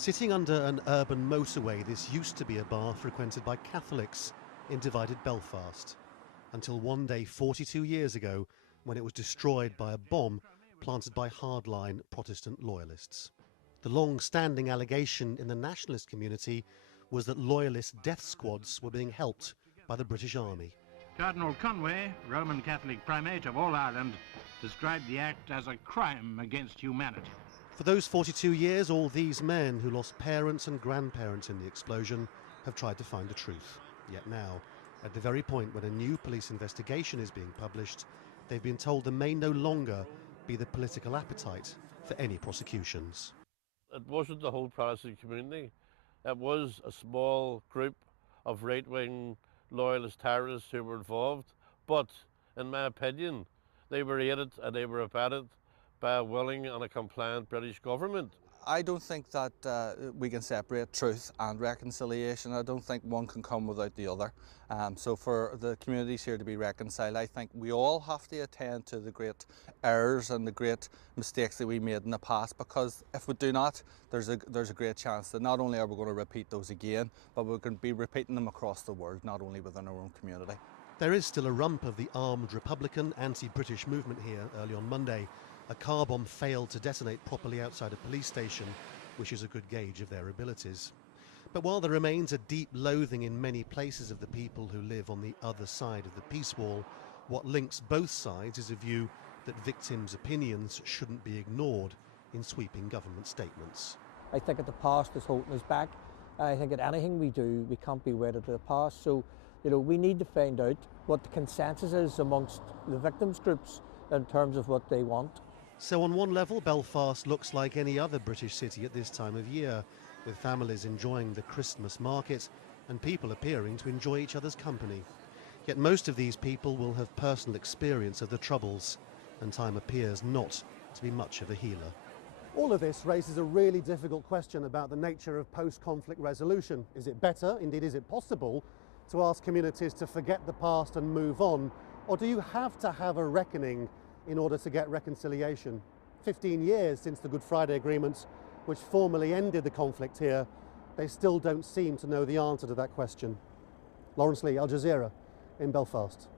Sitting under an urban motorway, this used to be a bar frequented by Catholics in divided Belfast, until one day 42 years ago when it was destroyed by a bomb planted by hardline Protestant loyalists. The long-standing allegation in the nationalist community was that loyalist death squads were being helped by the British Army. Cardinal Conway, Roman Catholic Primate of all Ireland, described the act as a crime against humanity. For those 42 years, all these men who lost parents and grandparents in the explosion have tried to find the truth. Yet now, at the very point when a new police investigation is being published, they've been told there may no longer be the political appetite for any prosecutions. It wasn't the whole Protestant community. It was a small group of right-wing loyalist terrorists who were involved. But, in my opinion, they were aided and they were abetted by a willing and a compliant British government. I don't think that we can separate truth and reconciliation. I don't think one can come without the other. So for the communities here to be reconciled, I think we all have to attend to the great errors and the great mistakes that we made in the past, because if we do not, there's a great chance that not only are we going to repeat those again, but we're going to be repeating them across the world, not only within our own community. There is still a rump of the armed Republican anti-British movement here early on Monday. A car bomb failed to detonate properly outside a police station, which is a good gauge of their abilities. But while there remains a deep loathing in many places of the people who live on the other side of the peace wall, what links both sides is a view that victims' opinions shouldn't be ignored in sweeping government statements. I think that the past is holding us back, and I think that anything we do, we can't be wedded to the past. So, we need to find out what the consensus is amongst the victims groups in terms of what they want. So on one level, Belfast looks like any other British city at this time of year, with families enjoying the Christmas market and people appearing to enjoy each other's company. Yet most of these people will have personal experience of the Troubles, and time appears not to be much of a healer. All of this raises a really difficult question about the nature of post-conflict resolution. Is it better, indeed is it possible, to ask communities to forget the past and move on, or do you have to have a reckoning in order to get reconciliation? 15 years since the Good Friday Agreement, which formally ended the conflict here, they still don't seem to know the answer to that question. Lawrence Lee, Al Jazeera in Belfast.